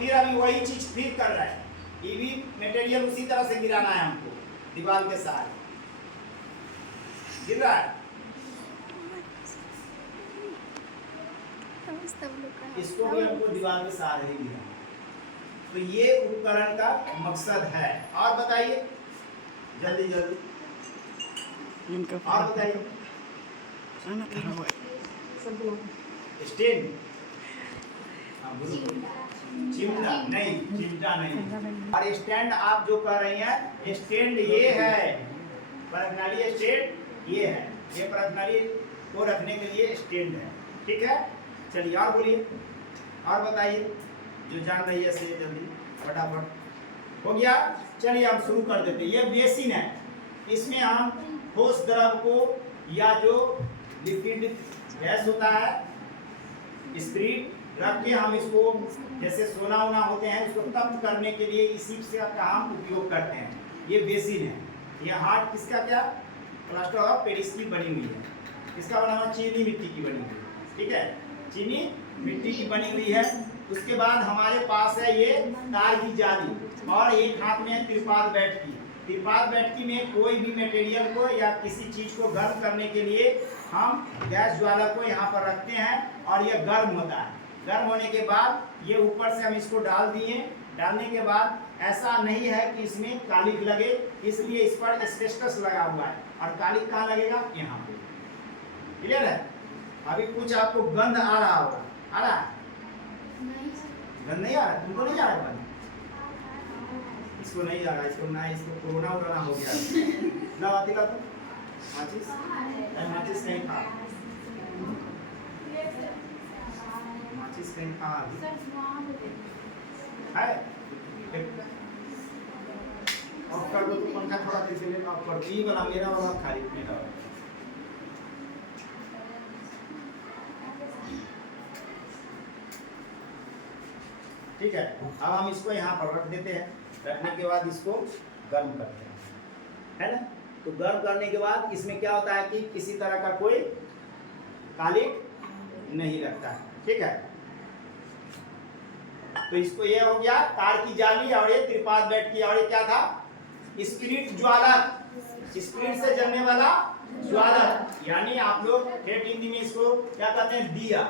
फिर अभी वही चीज फिर कर रहा है, ये भी मटेरियल उसी तरह से गिराना है हमको, दीवार के साथ गिर रहा है। इसको भी हमको दीवार के सहारे ही गिराना। तो ये उपकरण का मकसद है। और बताइए जल्दी जल्दी, और बताइए। स्टैंड, चिमटा नहीं, चिमटा नहीं। और स्टैंड आप जो कर रही हैं, स्टैंड ये है, परखनाली स्टैंड ये है, ये परखनाली को रखने के लिए स्टैंड है। ठीक है, चलिए और बोलिए, और बताइए जो जान रही है से जल्दी फटाफट। हो गया, चलिए हम शुरू कर देते हैं। ये बेसिन है, इसमें हम ठोस द्रव को या जो लिक्विड गैस होता है, स्पिरिट रख के हम इसको, जैसे सोना वोना होते हैं उसको तप्त करने के लिए इसी से का हम उपयोग करते हैं। ये बेसिन है। ये हार्ट किसका, क्या प्लास्टर ऑफ पेरिस की बनी हुई है, इसका बना हुआ चीनी मिट्टी की बनी हुई है। ठीक है, चीनी मिट्टी की बनी हुई है। उसके बाद हमारे पास है ये तार की जाली, और एक हाथ में है त्रिपाल बैठकी। त्रिपाल बैठकी में कोई भी मटेरियल को या किसी चीज को गर्म करने के लिए हम गैस ज्वाला को यहाँ पर रखते हैं, और ये गर्म होता है। गर्म होने के बाद ये ऊपर से हम इसको डाल दिए। डालने के बाद ऐसा नहीं है कि इसमें कालिक लगे, इसलिए इस पर एस्बेस्टस लगा हुआ है, और कालिक कहाँ लगेगा, यहाँ पे। क्लियर है। अभी कुछ आपको गंध आ रहा होगा, आ रहा है? गंध नहीं आ रहा, तुमको नहीं आ रहा गंध? इसको नहीं आ रहा, इसको ना, इसको कोरोना वोरोना हो गया। ना आती का तो माचिस, माचिस नहीं खा, माचिस कहीं खा है। ऑफ कर दो तो पंखा थोड़ा देर के लिए ऑफ कर दो। ये वाला मेरा वाला खाली मेरा वाला। ठीक है, अब हम इसको यहाँ पर रख देते हैं। रखने के बाद इसको गर्म करते हैं, है ना। तो गर्म करने के बाद इसमें क्या होता है कि किसी तरह का कोई कालिक नहीं लगता है। ठीक है, तो इसको ये हो गया तार की जाली, और ये त्रिपाल बैठकी, और ये क्या था, स्पिरिट ज्वालक, स्पिरिट से जलने वाला ज्वालक। यानी आप लोग ठेठ हिंदी में इसको क्या कहते हैं, दिया,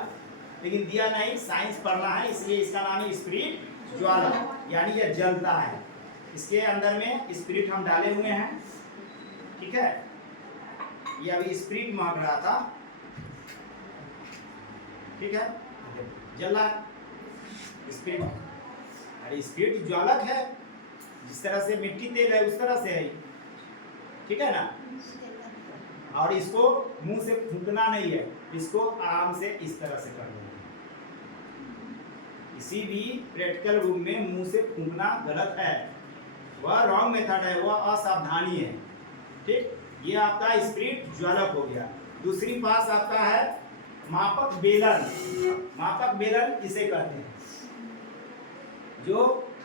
लेकिन दिया नहीं, साइंस पढ़ना है इसलिए इसका नाम है स्पिरिट ज्वालक, यानी ये जलता है। इसके अंदर में स्पिरिट हम डाले हुए हैं। ठीक है, ये अभी स्पिरिट महक रहा था। ठीक है, जला स्पिरिट, अरे स्पिरिट ज्वालक है, जिस तरह से मिट्टी तेल है उस तरह से है। ठीक है ना। और इसको मुंह से फूंकना नहीं है, इसको आराम से इस तरह से कर देना। किसी भी प्रैक्टिकल रूम में मुंह से फूंकना गलत है, वह रॉन्ग मेथड है, वह असावधानी है। ठीक, ये आपका स्पिरिट ज्वालक हो गया। दूसरी पास आपका है मापक बेलन। मापक बेलन इसे कहते हैं, जो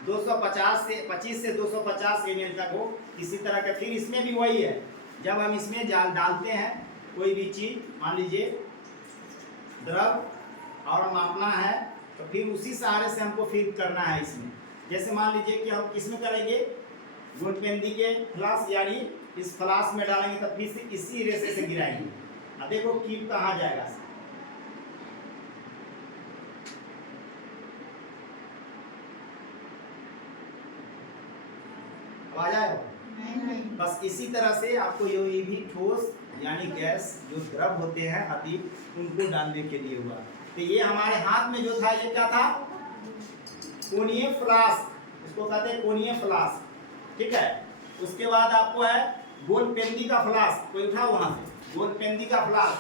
250 से 25 से 250 ml तक हो, किसी तरह का। फिर इसमें भी वही है, जब हम इसमें जाल डालते हैं कोई भी चीज, मान लीजिए द्रव और मापना है, तो फिर उसी सहारे से हमको फिर करना है इसमें। जैसे मान लीजिए कि हम किसमें करेंगे, गोलपेंदी के फ्लास, यानी इस फ्लास में डालेंगे, तब फिर से इसी रेसे से गिराएंगे। अब देखो कीप कहाँ जाएगा, आ जाएगा। बस इसी तरह से आपको ये भी ठोस यानी गैस जो द्रव होते हैं अति, उनको डालने के लिए हुआ। तो ये हमारे हाथ में जो था, ये क्या था, कोनीय फ्लास्क, इसको कहते हैं कोनीय फ्लास्क। ठीक है, उसके बाद आपको है गोलपेंदी का फ्लास्क। कोई उठा वहां से, गोलपेंदी का फ्लास्क,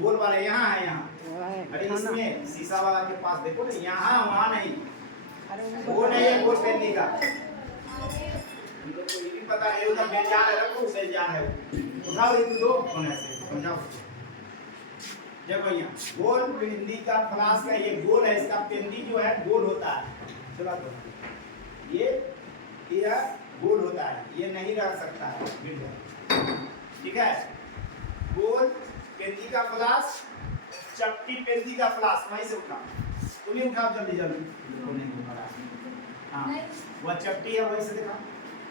गोल वाला यहाँ है, यहाँ। अरे इसमें शीशा वाला के पास देखो ना, यहाँ वहाँ नहीं, वो नहीं है गोलपेंदी का। ये भी पता है, उधर बेलजान है, रखो बेलजान है, उठाओ ये दो कोने से समझाओ। जब यहाँ गोल पेंदी का फ्लास्क है, ये गोल है, इसका पेंदी जो है गोल होता है। चलो ये गोल होता है, ये नहीं रख सकता है बिल्कुल। ठीक है, गोल पेंदी का फ्लास्क, चपटी पेंदी का फ्लास्क, वहीं से उठा। तुम ही उठाओ जल्दी जल्दी, देखो नहीं हो रहा है। हाँ वह चपटी है, वही से देखा,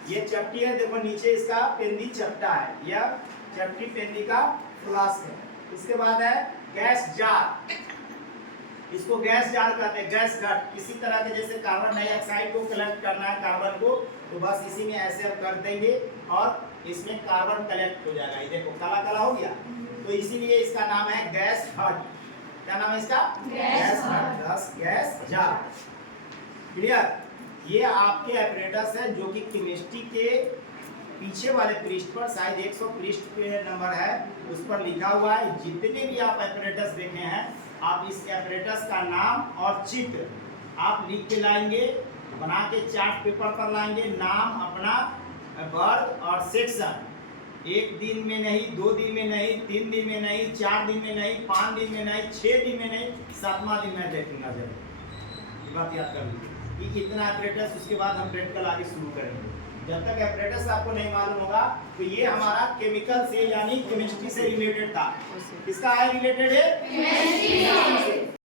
ये चपटी है, देखो नीचे इसका पेंदी चपटा है, यह चपटी पेंदी का फ्लास्क है। इसके बाद है गैस जार, इसको गैस जार कहते हैं, गैस गट। इसी तरह के जैसे कार्बन डाइऑक्साइड को कलेक्ट करना है कार्बन को, तो बस इसी में ऐसे हम कर देंगे और इसमें कार्बन कलेक्ट हो जाएगा। ये देखो काला काला हो गया, तो इसीलिए इसका नाम है गैस हट। क्या नाम है इसका? गैस हट, बस गैस जार। क्लियर? ये आपके एपरेटस है जो कि केमिस्ट्री के पीछे वाले पृष्ठ पर, शायद 100 पृष्ठ पे नंबर है, उस पर लिखा हुआ है। जितने भी आप एपरेटस देखे हैं, आप इस एपरेटस का नाम और चित्र आप लिख के लाएंगे, बना के चार्ट पेपर पर लाएंगे, नाम अपना, वर्ग और सेक्शन। 1 दिन में नहीं, 2 दिन में नहीं, 3 दिन में नहीं, 4 दिन में नहीं, 5 दिन में नहीं, 6 दिन में नहीं, 7वां दिन में देखूंगा जरूर। ये बात याद कर लीजिए कि कितना एपरेटस, उसके बाद हम प्रैक्टिकल आगे शुरू करेंगे। जब तक एपरेटस आपको नहीं मालूम होगा, तो ये हमारा केमिकल से यानी केमिस्ट्री से रिलेटेड था। किसका है रिलेटेड है? केमिस्ट्री से।